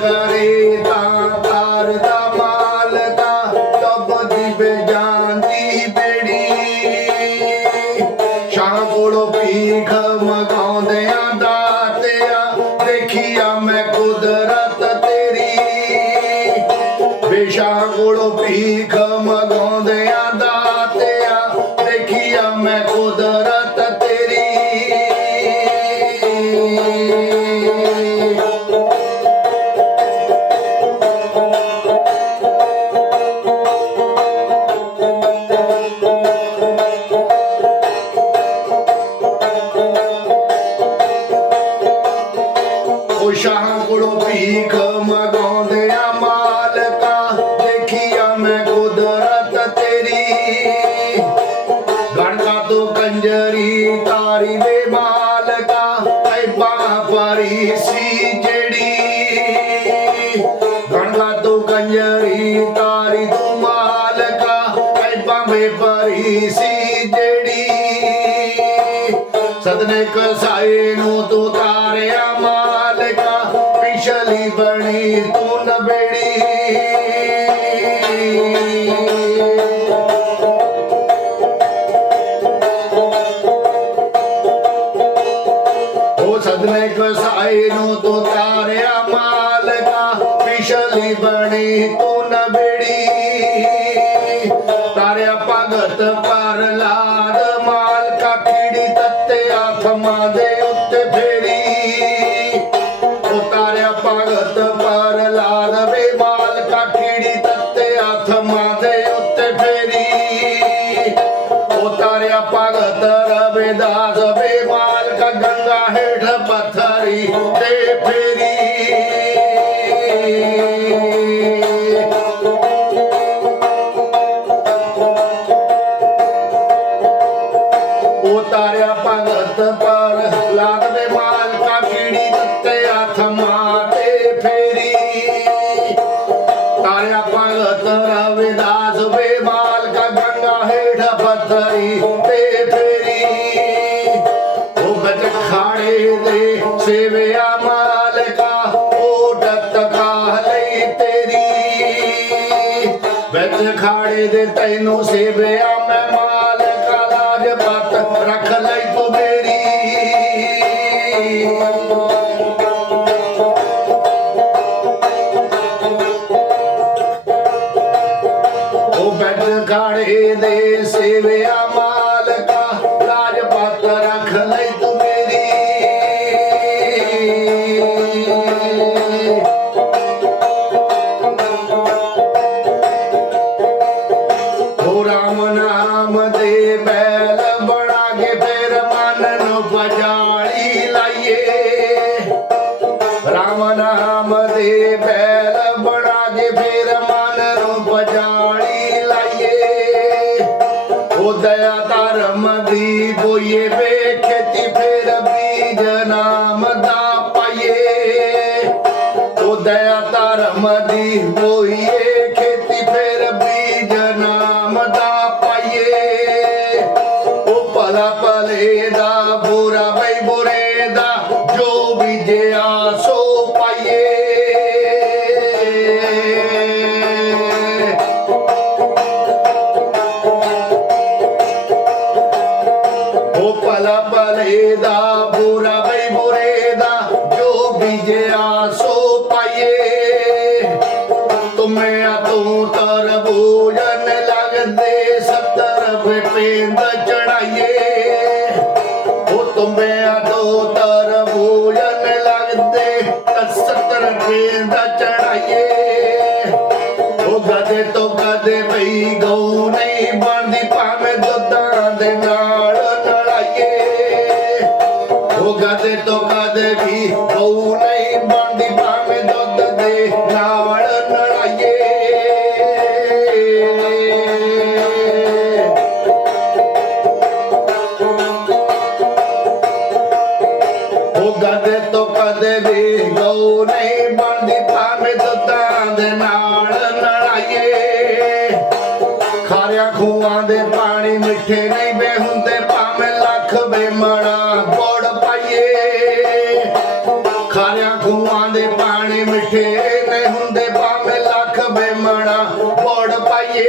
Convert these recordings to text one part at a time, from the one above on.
Zachary. ਕੋਲੋਂ ਭੀਖ ਮਗਾਉਂਦਿਆਂ ਮਾਲਕਾ, ਦੇਖੀਆ ਮੈਂ ਕੁਦਰਤ ਤੇਰੀ। ਗਣਕਾ ਤੋਂ ਕੰਜਰੀ ਤਾਰੀ ਵੇ ਮਾਲਕਾ, ਐ ਬਾਪਰੀ ਸੀ ਜਿਹੜੀ। ਗਣਕਾ ਤੋਂ ਕੰਜਰੀ ਤਾਰੀ ਤੂੰ ਮਾਲਕਾ, ਐ ਬਾਂਬੇ ਪਰੀ ਸੀ ਜਿਹੜੀ। ਸਦਨੇ ਕਸਾਏ ਨੂੰ ਤੂੰ ਤਾਰਿਆ बणी तूं सदमे वसाई न तो तारिया माला पिछली बणी तूं न ਉੱਤੇ ਫੇਰੀ ਉਹ ਤਾਰਿਆ ਵਿੱਚ ਖਾੜੇ ਦੇ ਤੈਨੂੰ ਸੇਵਿਆ ਮੈਂ ਮਾਲਕਾ ਲਾਜ ਪਤ ਰੱਖ ਨੂੰ ਲਾਈਏ। ਉਹ ਦਇਆ ਧਰਮ ਦੀ ਬੋਈਏ ਵੇ ਖੇਤੀ ਫੇਰ ਬੀਜ ਨਾਮ ਦਾ ਪਾਈਏ। ਉਹ ਦਇਆ ਧਰਮ ਦੀ ਬੋਈਏ, ਖੇਤੀ ਫੇਰ ਬੀਜ ਨਾਮ ਦਾ ਪਾਈਏ। ਉਹ ਭਲਾ ਭਲੇ ਦਾ ਬੁਰਾ ਬਈ ਬੁਰੇ ਤੁਮੇ ਆ ਤੂੰ ਤਰਬੂਜਨ ਲੱਗਦੇ ਸੱਤਰ ਪਿੰਡ ਚੜਾਈਏ। ਉਹ ਤੁਮੇ ਆ ਤੂੰ ਤਰਬੂਜਨ ਲੱਗਦੇ ਸੱਤਰ ਪਿੰਡ ਚੜਾਈਏ। ਉਹ ਗਦੇ ਤੋਂ ਗਦੇ ਪਈ ਗਊ ਨਹੀਂ ਬਣਦੀ, ਭਾਵੇਂ ਦੁੱਧਾਂ ਦੇ ਨਾਲ ਨਲਾਈਏ। ਉਹ ਗਦੇ ਤੋਂ ਗਦੇ ਵੀ ਗਊ ਨਹੀਂ ਬਣਦੀ, ਭਾਵੇਂ ਭਾਵੇਂ ਦੇ ਨਾਲ ਨਲਾਈਏ ਖਾਰਿਆ ਖੂਆਂ ਦੇ ਪਾਣੀ ਮਿੱਠੇ ਨਹੀਂ ਬੇ ਹੁੰਦੇ, ਭਾਵੇਂ ਲੱਖ ਬੇਮਣਾ ਕੋੜ ਪਾਈਏ। ਖਾਰਿਆਂ ਖੂਹਾਂ ਦੇ ਪਾਣੀ ਮਿੱਠੇ ਨਹੀਂ ਹੁੰਦੇ, ਭਾਵੇਂ ਲੱਖ ਬੇਮਣਾ ਕੋੜ ਪਾਈਏ।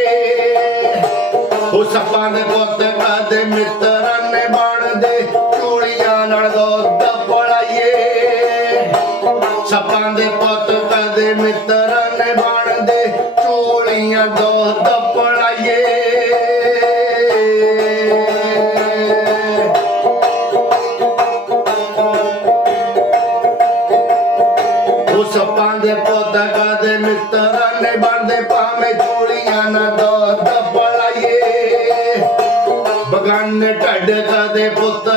ਉਹ ਸੱਪਾਂ ਦੇ ਪੁੱਤ ਕਦੇ ਮਿੱਤਰਾਂ ਨੇ ਬਣਦੇ, ਚੂੜੀਆਂ ਨਾਲ ਦੁੱਧ ਪੜਾਈਏ ਸੱਪਾਂ ਦੇ ਪੁੱਤ ਕਦੇ ਮਿੱਤਰਾਂ ਨੇ ਬਣਦੇ। ਚੋਲੀਆਂ ਦੋ ਪੜਾਈਏ ਉਹ ਸੱਪਾਂ ਦੇ ਪੁੱਤ ਕਦੇ ਮਿੱਤਰਾਂ ਨੇ ਬਣਦੇ, ਭਾਵੇਂ ਚੋਲੀਆਂ ਨਾਲ ਦੁੱਧ ਪੜਾਈਏ ਬਗਾਨੇ ਢੱਡ ਕਦੇ ਪੁੱਤ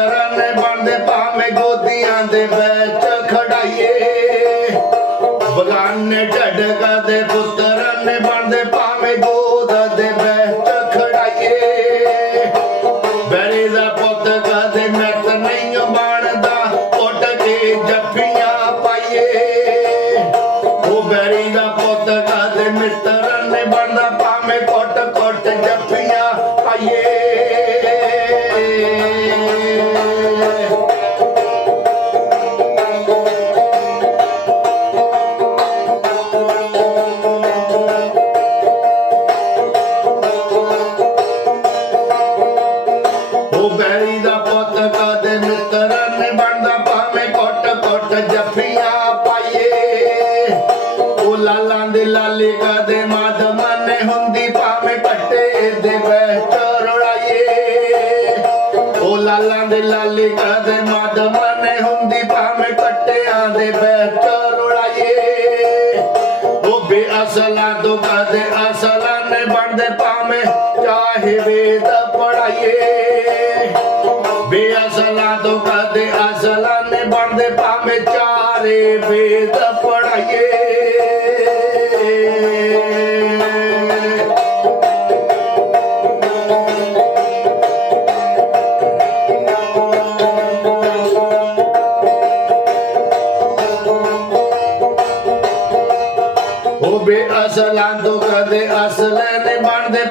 ਦੇ ਉਹ ਲਾਲਾਂ ਦੇ ਲਾਲੀ ਕਦੇ ਮਾਧਮ ਨੇ ਹੁੰਦੀ, ਭਾਵੇਂ ਕੱਟਿਆਂ ਦੇ ਵਿੱਚ ਰੋੜਾਈਏ ਉਹ ਬੇਅਸਲਾਂ ਤੋਂ ਕਦੇ ਅਸਲਾਂ ਨੇ ਬਣਦੇ, ਭਾਵੇਂ ਚਾਹੇ ਵੇਦ ਪੜਾਈਏ ਬੇਅਸਲਾਂ ਤੋਂ ਕਦੇ ਅਸਲਾਂ ਨੇ ਬਣਦੇ, ਭਾਵੇਂ ਚਾਰੇ ਵੇਦ ਪੜਾਈਏ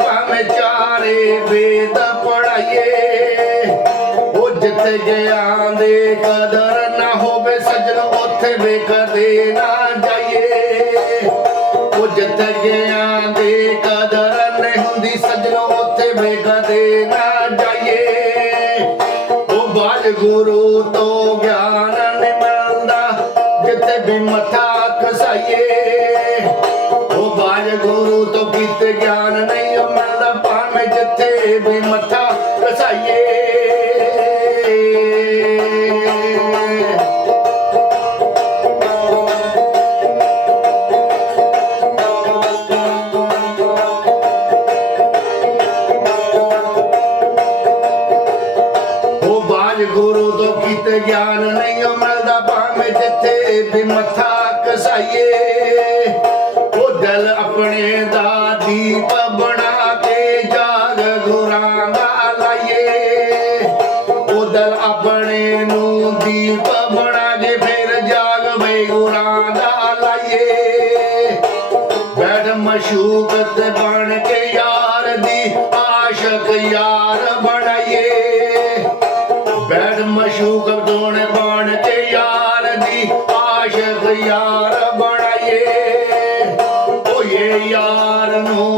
ਭਾਵੇਂ ਚਾਰੇ ਵੇਦ ਪੜਾਈਏ ਉਹ ਜਿੱਥੇ ਗਿਆਨ ਦੇ ਕਦਰ ਨਾ ਹੋਵੇ, ਸੱਜਣ ਉੱਥੇ ਵੇ ਕਦੇ ਨਾ ਜਾਈਏ। ਉਹ ਜਿੱਥੇ ਗਿਆ ਦੇ ਕਦਰ ਨਹੀਂ ਹੁੰਦੀ, ਸੱਜਣ ਉੱਥੇ ਵੇ ਕਦੇ ਨਾ ਜਾਈਏ। ਉਹ ਬਾਜ ਗੁਰੂ ਤੋਂ ਗਿਆਨ ਨਹੀਂ ਮਿਲਦਾ, ਜਿੱਥੇ ਵੀ ਮੱਥਾ ਖਸਾਈਏ। ਜਿੱਥੇ ਵੀ ਮੱਥਾ ਕਸਾਈਏ ਉਹ ਬਾਜ ਗੁਰੂ ਤੋਂ ਕੀਤੇ ਗਿਆਨ ਨਹੀਂ ਮਿਲਦਾ ਭਾਵੇਂ ਜਿੱਥੇ ਵੀ ਮੱਥਾ ਕਸਾਈਏ। ਉਹ ਦਿਲ ਆਪਣੇ ਦਾ ਦੀਪ ਬਣਾ ਕੇ ਫਿਰ ਜਾਗ ਵੇ ਗੁਰਾਂ ਦਾ ਲਾਈਏ। ਬੈਠ ਮਸ਼ੂਕਤ ਬਣ ਕੇ ਯਾਰ ਦੀ ਆਸ਼ਕ ਯਾਰ ਬਣਾਈਏ। ਬੈਠ ਮਸ਼ੂਕ ਦੋਣੇ ਬਣ ਕੇ ਯਾਰ ਦੀ ਆਸ਼ਕ ਯਾਰ ਬਣਾਈਏ। ਉਹ ਯਾਰ ਨੂੰ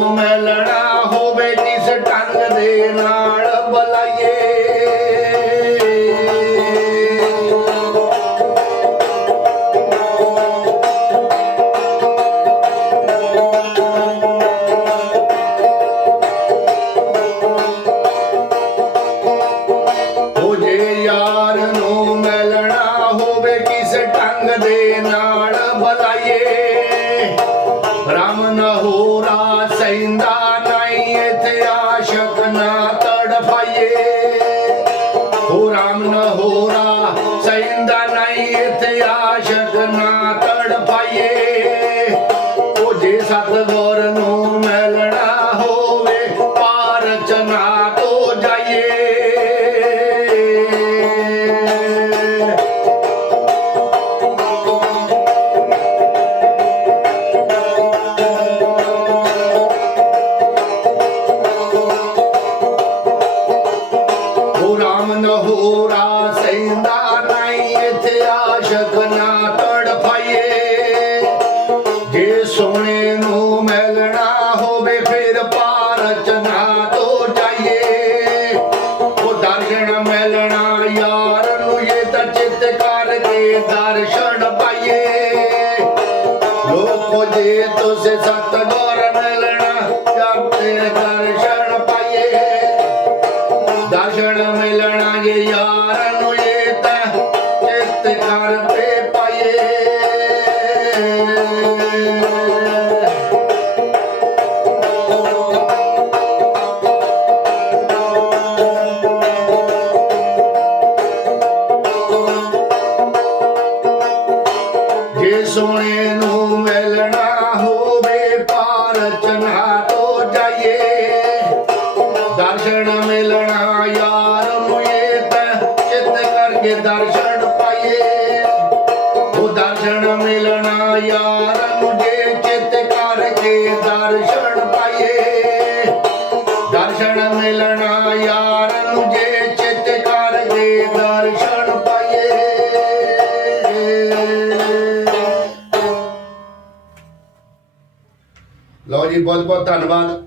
ਯਾਰ ਨੂੰ ਮਿਲਣਾ ਹੋਵੇ ਕਿਸ ਢੰਗ ਦੇ ਨਾਲ ਬਲਾਈਏ। ਰਾਮ ਨਾ ਹੋਰਾ ਸੈਂਦਾ ਨਹੀਂ, ਇਥੇ ਆਸ਼ਕ ਨਾ ਤੜਫਾਈਏ। ਹੋ ਰਾਮ ਨਾ ਹੋਰਾ ਸੈਂਦਾ ਨਹੀਂ, ਇਥੇ ਆਸ਼ਕ ਨਾ ਤੜਫਾਈਏ। ਉਹ ਜੇ ਸਤਗੁਰ ਉਹ ਨ ਹੋਰਾ ਸੈਂਦਾ ਨਹੀਂ, ਇੱਥੇ ਆਸ਼ਕ ਨਾ ਤੜਫਾਈਏ। ਜੇ ਸੋਹਣੇ ਨੂੰ ਮਿਲਣਾ ਹੋਵੇ, ਫਿਰ ਪਾਰਚ ਨਾ ਤੋ ਜਾਈਏ। ਉਹ ਦਰਸ਼ਨ ਮਿਲਣਾ ਯਾਰ ਨੂੰ ਇਹ ਤਾਂ ਚਿੱਤ ਕਰਕੇ ਦਰਸ਼ਨ ਪਾਈਏ। ਲੋਕੋ ਜੇ ਤੁਸੇ ਸਤਗੁਰ ਮਿਲਣਾ ਜਾਂਦੇ ਯਾਰ ਨੂੰ ਜੇ ਚਿੱਤ ਕਰਕੇ ਦਰਸ਼ਨ ਪਾਈਏ। ਦਰਸ਼ਨ ਮਿਲਣਾ ਯਾਰ ਨੂੰ ਜੇ ਕਰਕੇ ਦਰਸ਼ਨ ਪਾਈਏ। ਲਓ ਜੀ ਬਹੁਤ ਬਹੁਤ ਧੰਨਵਾਦ।